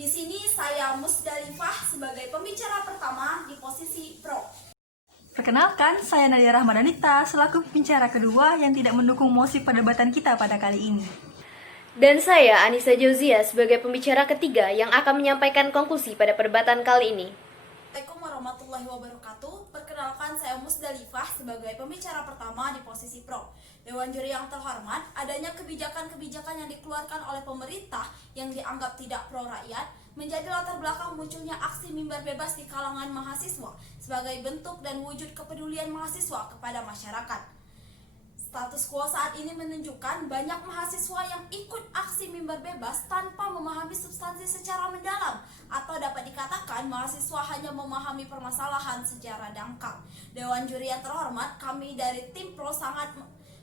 Di sini saya Musdalifah sebagai pembicara pertama di posisi pro. Perkenalkan, saya Nadia Rahmadanita selaku pembicara kedua yang tidak mendukung mosi perdebatan kita pada kali ini. Dan saya Anissa Jauzia sebagai pembicara ketiga yang akan menyampaikan konklusi pada perdebatan kali ini. Assalamualaikum warahmatullahi wabarakatuh. Perkenalkan, saya Musdalifah sebagai pembicara pertama di posisi pro. Dewan juri yang terhormat, adanya kebijakan-kebijakan yang dikeluarkan oleh pemerintah yang dianggap tidak pro rakyat menjadi latar belakang munculnya aksi mimbar bebas di kalangan mahasiswa sebagai bentuk dan wujud kepedulian mahasiswa kepada masyarakat. Status quo saat ini menunjukkan banyak mahasiswa yang ikut aksi mimbar bebas tanpa memahami substansi secara mendalam, atau dapat dikatakan mahasiswa hanya memahami permasalahan secara dangkal. Dewan juri yang terhormat, kami dari tim pro sangat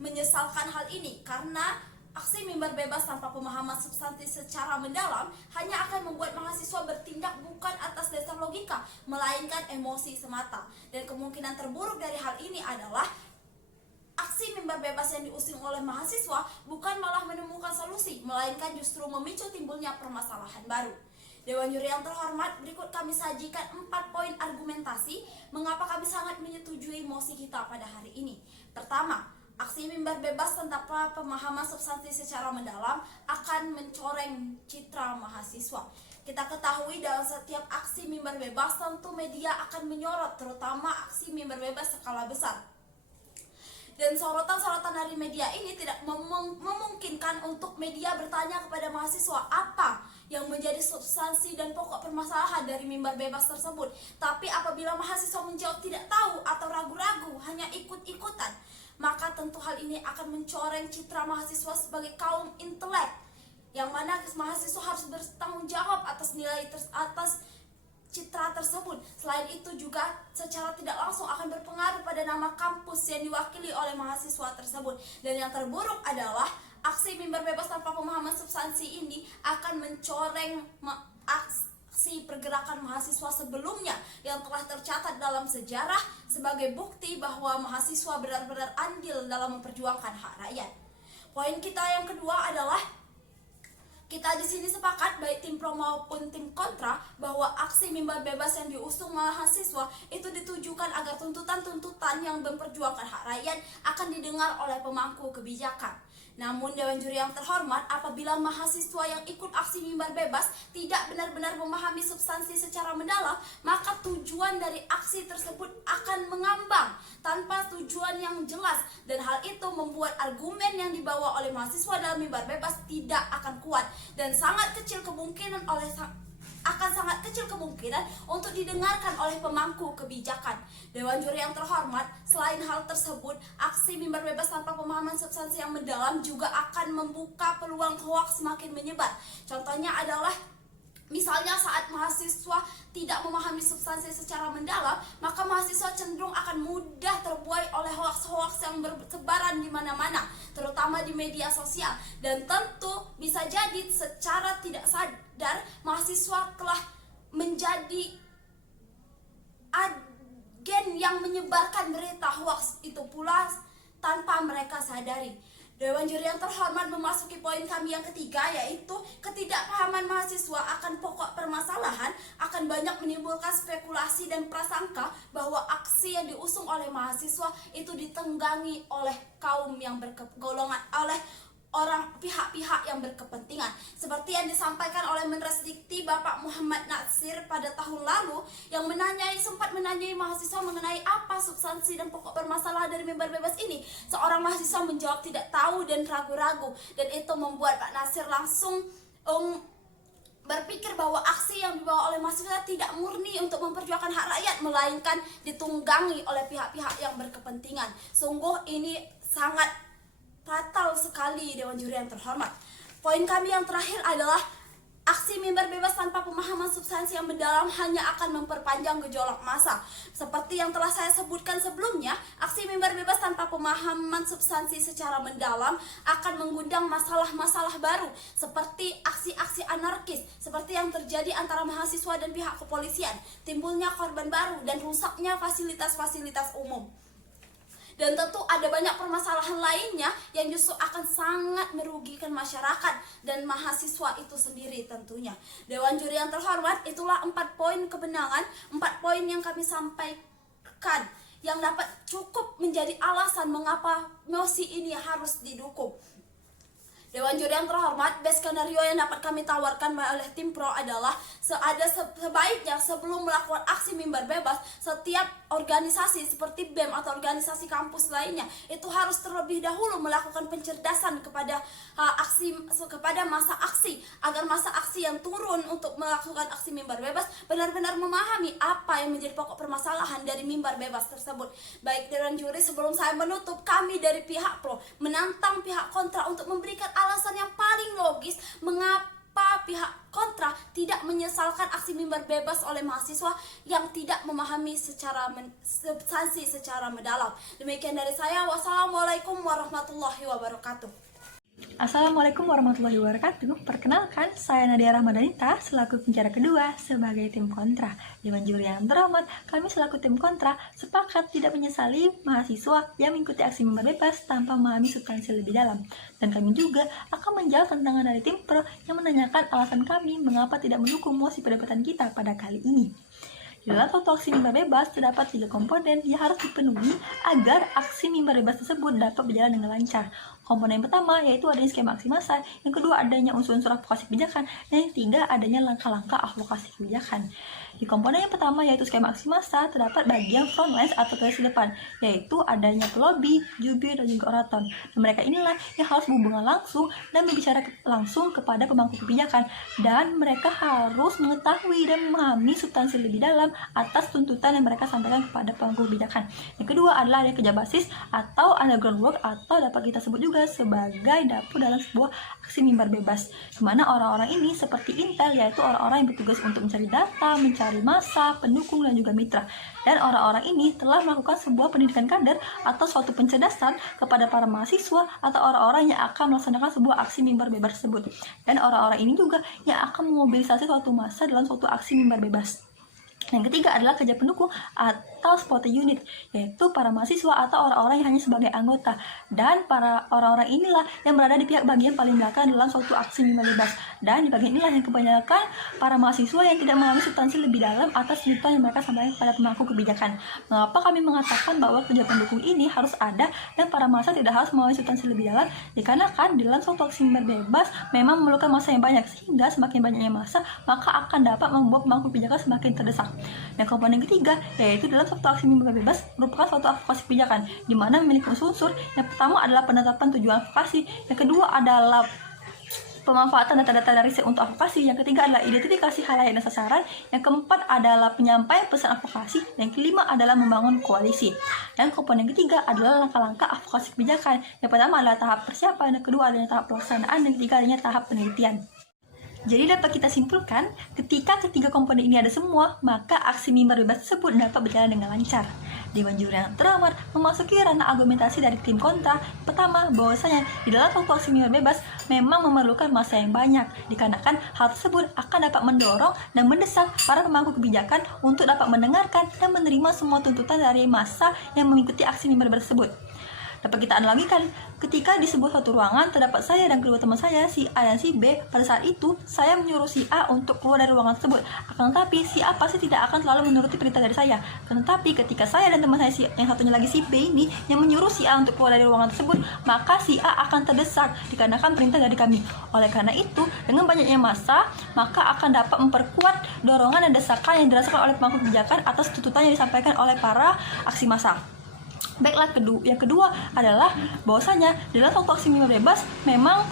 menyesalkan hal ini karena aksi mimbar bebas tanpa pemahaman substansi secara mendalam hanya akan membuat mahasiswa bertindak bukan atas dasar logika, melainkan emosi semata. Dan kemungkinan terburuk dari hal ini adalah aksi mimbar bebas yang diusung oleh mahasiswa bukan malah menemukan solusi, melainkan justru memicu timbulnya permasalahan baru. Dewan juri yang terhormat, berikut kami sajikan 4 poin argumentasi mengapa kami sangat menyetujui mosi kita pada hari ini. Pertama, aksi mimbar bebas tanpa pemahaman substansi secara mendalam akan mencoreng citra mahasiswa. Kita ketahui dalam setiap aksi mimbar bebas tentu media akan menyorot, terutama aksi mimbar bebas skala besar. Dan sorotan-sorotan dari media ini tidak memungkinkan untuk media bertanya kepada mahasiswa apa yang menjadi substansi dan pokok permasalahan dari mimbar bebas tersebut. Tapi apabila mahasiswa menjawab tidak tahu atau ragu-ragu, hanya ikut-ikutan, maka tentu hal ini akan mencoreng citra mahasiswa sebagai kaum intelek, yang mana mahasiswa harus bertanggung jawab atas atas citra tersebut. Selain itu juga secara tidak langsung akan berpengaruh pada nama kampus yang diwakili oleh mahasiswa tersebut. Dan yang terburuk adalah aksi mimbar bebas tanpa pemahaman substansi ini akan mencoreng aksi pergerakan mahasiswa sebelumnya yang telah tercatat dalam sejarah sebagai bukti bahwa mahasiswa benar-benar andil dalam memperjuangkan hak rakyat. Poin kita yang kedua adalah kita di sini sepakat, baik tim pro maupun tim kontra, bahwa aksi mimbar bebas yang diusung mahasiswa itu ditujukan agar tuntutan-tuntutan yang memperjuangkan hak rakyat akan didengar oleh pemangku kebijakan. Namun Dewan juri yang terhormat, apabila mahasiswa yang ikut aksi mimbar bebas tidak benar-benar memahami substansi secara mendalam, maka tujuan dari aksi tersebut akan mengambang tanpa tujuan yang jelas, dan hal itu membuat argumen yang dibawa oleh mahasiswa dalam mimbar bebas tidak akan kuat dan sangat kecil kemungkinan untuk didengarkan oleh pemangku kebijakan. Dewan juri yang terhormat, selain hal tersebut, aksi mimbar bebas tanpa pemahaman substansi yang mendalam juga akan membuka peluang hoaks semakin menyebar. Contohnya adalah misalnya saat mahasiswa tidak memahami substansi secara mendalam, maka mahasiswa cenderung akan mudah terbuai oleh hoaks-hoaks yang bertebaran di mana-mana, terutama di media sosial. Dan tentu bisa jadi secara tidak sadar mahasiswa telah menjadi agen yang menyebarkan berita hoaks itu pula tanpa mereka sadari. Dewan juri yang terhormat memasuki poin kami yang ketiga, yaitu ketidakpahaman mahasiswa akan pokok permasalahan akan banyak menimbulkan spekulasi dan prasangka bahwa aksi yang diusung oleh mahasiswa itu ditunggangi oleh kaum yang bergolongan oleh pihak-pihak yang berkepentingan, seperti yang disampaikan oleh Mendikti Bapak Muhammad Natsir pada tahun lalu, yang sempat menanyai mahasiswa mengenai apa substansi dan pokok permasalahan dari mimbar bebas ini. Seorang mahasiswa menjawab tidak tahu dan ragu-ragu, dan itu membuat Pak Natsir langsung berpikir bahwa aksi yang dibawa oleh mahasiswa tidak murni untuk memperjuangkan hak rakyat, melainkan ditunggangi oleh pihak-pihak yang berkepentingan. Sungguh ini sangat fatal sekali, Dewan juri yang terhormat. Poin kami yang terakhir adalah aksi mimbar bebas tanpa pemahaman substansi yang mendalam hanya akan memperpanjang gejolak massa. Seperti yang telah saya sebutkan sebelumnya, aksi mimbar bebas tanpa pemahaman substansi secara mendalam akan mengundang masalah-masalah baru, seperti aksi-aksi anarkis, seperti yang terjadi antara mahasiswa dan pihak kepolisian, timbulnya korban baru, dan rusaknya fasilitas-fasilitas umum. Dan tentu ada banyak permasalahan lainnya yang justru akan sangat merugikan masyarakat dan mahasiswa itu sendiri tentunya. Dewan Juri yang terhormat, itulah 4 poin kebenangan, 4 poin yang kami sampaikan yang dapat cukup menjadi alasan mengapa mosi ini harus didukung. Dewan Juri yang terhormat, best skenario yang dapat kami tawarkan oleh tim pro adalah sebaiknya sebelum melakukan aksi mimbar bebas, setiap organisasi seperti BEM atau organisasi kampus lainnya itu harus terlebih dahulu melakukan pencerdasan kepada kepada masa aksi, agar masa aksi yang turun untuk melakukan aksi mimbar bebas benar-benar memahami apa yang menjadi pokok permasalahan dari mimbar bebas tersebut. Baik Dewan Juri, sebelum saya menutup, kami dari pihak pro menantang pihak kontra untuk memberikan alasan yang paling logis mengapa pihak kontra tidak menyesalkan aksi mimbar bebas oleh mahasiswa yang tidak memahami substansi secara mendalam. Demikian dari saya. Wassalamualaikum warahmatullahi wabarakatuh. Assalamualaikum warahmatullahi wabarakatuh. Perkenalkan, saya Nadia Rahmadanita selaku pembicara kedua sebagai tim kontra. Dewan Juri yang terhormat, kami selaku tim kontra sepakat tidak menyesali mahasiswa yang mengikuti aksi mimbar bebas tanpa memahami substansi lebih dalam. Dan kami juga akan menjawab tantangan dari tim pro yang menanyakan alasan kami mengapa tidak mendukung mosi perdebatan kita pada kali ini. Di dalam suatu aksi mimbar bebas terdapat 3 komponen yang harus dipenuhi agar aksi mimbar bebas tersebut dapat berjalan dengan lancar. Komponen yang pertama yaitu adanya skema aksi massa, yang kedua adanya unsur-unsur advokasi kebijakan, dan yang ketiga adanya langkah-langkah advokasi kebijakan. Di komponen yang pertama yaitu skema aksi massa terdapat bagian frontlines atau garis depan, yaitu adanya pelobi, jubir, dan juga oraton. Dan mereka inilah yang harus berhubungan langsung dan berbicara langsung kepada pemangku kebijakan, dan mereka harus mengetahui dan memahami substansi lebih dalam atas tuntutan yang mereka sampaikan kepada pemangku kebijakan. Yang kedua adalah ada kerja basis atau underground work, atau dapat kita sebut juga sebagai dapur dalam sebuah aksi mimbar bebas, kemana orang-orang ini seperti intel, yaitu orang-orang yang bertugas untuk mencari data, mencari massa, pendukung, dan juga mitra. Dan orang-orang ini telah melakukan sebuah pendidikan kader atau suatu pencerdasan kepada para mahasiswa atau orang-orang yang akan melaksanakan sebuah aksi mimbar bebas tersebut. Dan orang-orang ini juga yang akan memobilisasi suatu massa dalam suatu aksi mimbar bebas. Yang ketiga adalah kerja pendukung atau supporter unit, yaitu para mahasiswa atau orang-orang yang hanya sebagai anggota, dan para orang-orang inilah yang berada di pihak bagian paling belakang dalam suatu aksi mimbar bebas. Dan di bagian inilah yang kebanyakan para mahasiswa yang tidak memahami substansi lebih dalam atas tuntutan yang mereka sampaikan kepada pemangku kebijakan. Mengapa kami mengatakan bahwa kerja pendukung ini harus ada dan para mahasiswa tidak harus memahami substansi lebih dalam? Dikarenakan di dalam suatu aksi mimbar bebas memang memerlukan massa yang banyak, sehingga semakin banyaknya massa maka akan dapat membuat pemangku kebijakan semakin terdesak. Dan komponen ketiga yaitu dalam suatu aksi mimbar bebas merupakan suatu advokasi kebijakan, di mana memiliki unsur-unsur. Yang pertama adalah penetapan tujuan advokasi, yang kedua adalah pemanfaatan data-data dari riset untuk advokasi, yang ketiga adalah identifikasi halayak dan sasaran, yang keempat adalah penyampaian pesan advokasi, dan yang kelima adalah membangun koalisi. Dan komponen ketiga adalah langkah-langkah advokasi kebijakan. Yang pertama adalah tahap persiapan, yang kedua adalah tahap pelaksanaan, dan yang ketiga adanya tahap penelitian. Jadi dapat kita simpulkan, ketika ketiga komponen ini ada semua, maka aksi mimbar bebas tersebut dapat berjalan dengan lancar. Dewan Juri yang terhormat memasuki ranah argumentasi dari tim kontra. Pertama, bahwasanya di dalam suatu aksi mimbar bebas memang memerlukan massa yang banyak, dikarenakan hal tersebut akan dapat mendorong dan mendesak para pemangku kebijakan untuk dapat mendengarkan dan menerima semua tuntutan dari massa yang mengikuti aksi mimbar bebas tersebut. Dapat kita analogikan, ketika di sebuah suatu ruangan terdapat saya dan kedua teman saya, si A dan si B. Pada saat itu, saya menyuruh si A untuk keluar dari ruangan tersebut. Akan tetapi, si A pasti tidak akan selalu menuruti perintah dari saya. Akan tetapi, ketika saya dan teman saya yang satunya lagi si B ini yang menyuruh si A untuk keluar dari ruangan tersebut, maka si A akan terdesak dikarenakan perintah dari kami. Oleh karena itu, dengan banyaknya massa, maka akan dapat memperkuat dorongan dan desakan yang dirasakan oleh pemangku kebijakan atas tuntutan yang disampaikan oleh para aksi massa. Baiklah, yang kedua adalah bahwasanya dalam suatu aksi mimbar bebas memang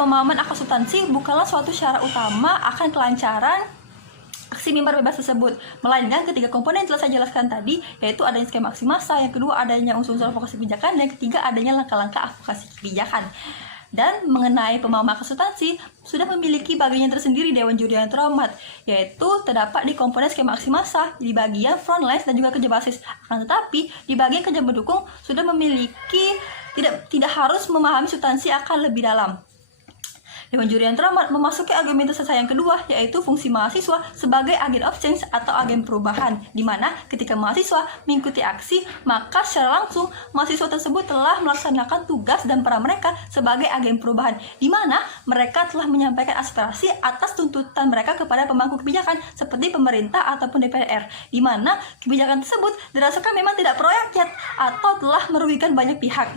pemahaman akan substansi bukanlah suatu syarat utama akan kelancaran aksi mimbar bebas tersebut, melainkan ketiga komponen yang telah saya jelaskan tadi, yaitu adanya skema aksi massa, yang kedua adanya unsur-unsur advokasi kebijakan, dan yang ketiga adanya langkah-langkah advokasi kebijakan. Dan mengenai pemahaman substansi sudah memiliki bagian tersendiri Dewan Juri yang terhormat, yaitu terdapat di komponen skema aksi massa, di bagian frontlines dan juga kerja basis. Akan tetapi di bagian kerja mendukung sudah memiliki tidak harus memahami substansi akan lebih dalam. Dewan Juri yang terhormat memasuki argumentasi saya yang kedua, yaitu fungsi mahasiswa sebagai agen of change atau agen perubahan, di mana ketika mahasiswa mengikuti aksi, maka secara langsung mahasiswa tersebut telah melaksanakan tugas dan peran mereka sebagai agen perubahan, di mana mereka telah menyampaikan aspirasi atas tuntutan mereka kepada pemangku kebijakan seperti pemerintah ataupun DPR, di mana kebijakan tersebut dirasakan memang tidak pro rakyat atau telah merugikan banyak pihak.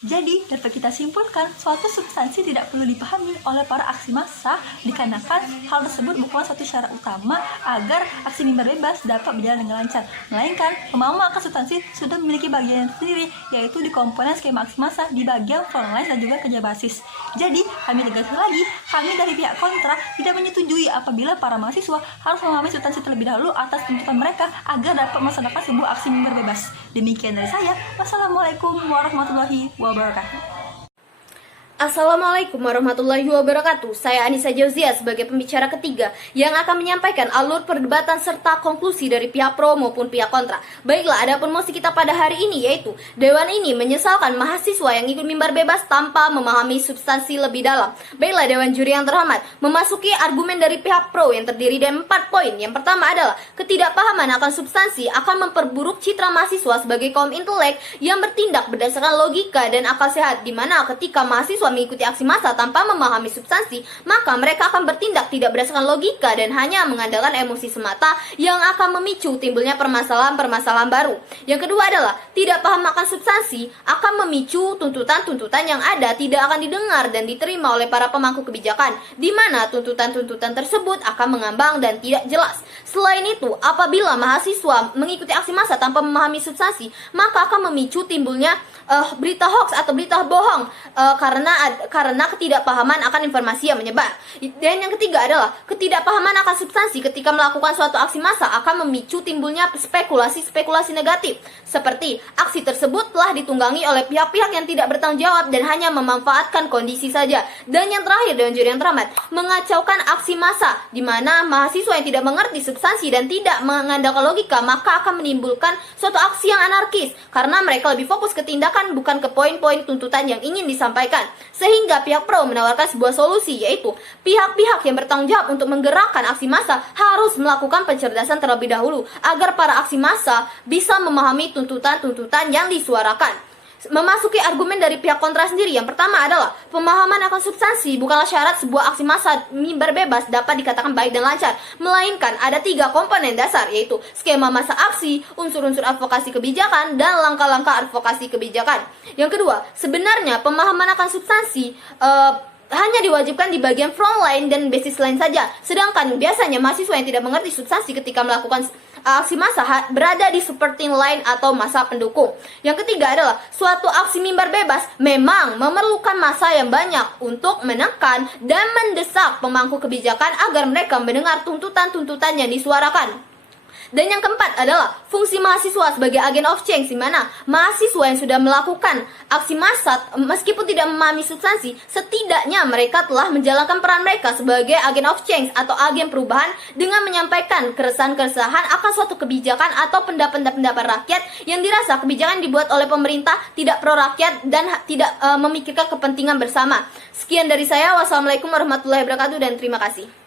Jadi, dapat kita simpulkan, suatu substansi tidak perlu dipahami oleh para aksi massa dikarenakan hal tersebut bukan suatu syarat utama agar aksi mimbar bebas dapat berjalan dengan lancar. Melainkan, pemahaman akan substansi sudah memiliki bagian sendiri, yaitu di komponen skema aksi massa di bagian frontline dan juga kerja basis. Jadi, kami tegaskan lagi, kami dari pihak kontra tidak menyetujui apabila para mahasiswa harus memahami substansi terlebih dahulu atas tuntutan mereka agar dapat melaksanakan sebuah aksi mimbar bebas. Demikian dari saya. Wassalamualaikum warahmatullahi wabarakatuh. Assalamualaikum warahmatullahi wabarakatuh. Saya Anissa Jauzia sebagai pembicara ketiga yang akan menyampaikan alur perdebatan serta konklusi dari pihak pro maupun pihak kontra. Baiklah, adapun mosi kita pada hari ini yaitu Dewan ini menyesalkan mahasiswa yang ikut mimbar bebas tanpa memahami substansi lebih dalam. Baiklah, Dewan Juri yang terhormat, memasuki argumen dari pihak pro yang terdiri dari 4 poin. Yang pertama adalah ketidakpahaman akan substansi akan memperburuk citra mahasiswa sebagai kaum intelek yang bertindak berdasarkan logika dan akal sehat, di mana ketika mahasiswa mengikuti aksi massa tanpa memahami substansi, maka mereka akan bertindak tidak berdasarkan logika dan hanya mengandalkan emosi semata yang akan memicu timbulnya permasalahan-permasalahan baru. Yang kedua adalah tidak paham akan substansi akan memicu tuntutan-tuntutan yang ada tidak akan didengar dan diterima oleh para pemangku kebijakan, di mana tuntutan-tuntutan tersebut akan mengambang dan tidak jelas. Selain itu, apabila mahasiswa mengikuti aksi massa tanpa memahami substansi, maka akan memicu timbulnya berita hoax atau berita bohong karena ketidakpahaman akan informasi yang menyebar. Dan yang ketiga adalah ketidakpahaman akan substansi ketika melakukan suatu aksi massa akan memicu timbulnya spekulasi-spekulasi negatif, seperti aksi tersebut telah ditunggangi oleh pihak-pihak yang tidak bertanggung jawab dan hanya memanfaatkan kondisi saja. Dan yang terakhir, Dewan Juri yang terhormat, mengacaukan aksi massa, di mana mahasiswa yang tidak mengerti substansi dan tidak mengandalkan logika, maka akan menimbulkan suatu aksi yang anarkis karena mereka lebih fokus ke tindakan bukan ke poin-poin tuntutan yang ingin disampaikan. Sehingga pihak pro menawarkan sebuah solusi, yaitu pihak-pihak yang bertanggung jawab untuk menggerakkan aksi massa harus melakukan pencerdasan terlebih dahulu agar para aksi massa bisa memahami tuntutan-tuntutan yang disuarakan. Memasuki argumen dari pihak kontra sendiri, yang pertama adalah pemahaman akan substansi bukanlah syarat sebuah aksi massa mimbar bebas dapat dikatakan baik dan lancar, melainkan ada 3 komponen dasar, yaitu skema massa aksi, unsur-unsur advokasi kebijakan, dan langkah-langkah advokasi kebijakan. Yang kedua, sebenarnya pemahaman akan substansi hanya diwajibkan di bagian frontline dan basis line saja. Sedangkan biasanya mahasiswa yang tidak mengerti substansi ketika melakukan aksi massa berada di supporting line atau massa pendukung. Yang ketiga adalah suatu aksi mimbar bebas memang memerlukan massa yang banyak untuk menekan dan mendesak pemangku kebijakan agar mereka mendengar tuntutan-tuntutan yang disuarakan. Dan yang keempat adalah fungsi mahasiswa sebagai agen of change, di mana mahasiswa yang sudah melakukan aksi massa meskipun tidak memahami substansi, setidaknya mereka telah menjalankan peran mereka sebagai agen of change atau agen perubahan dengan menyampaikan keresahan-keresahan akan suatu kebijakan atau pendapat-pendapat rakyat yang dirasa kebijakan dibuat oleh pemerintah tidak pro rakyat dan tidak memikirkan kepentingan bersama. Sekian dari saya. Wassalamualaikum warahmatullahi wabarakatuh dan terima kasih.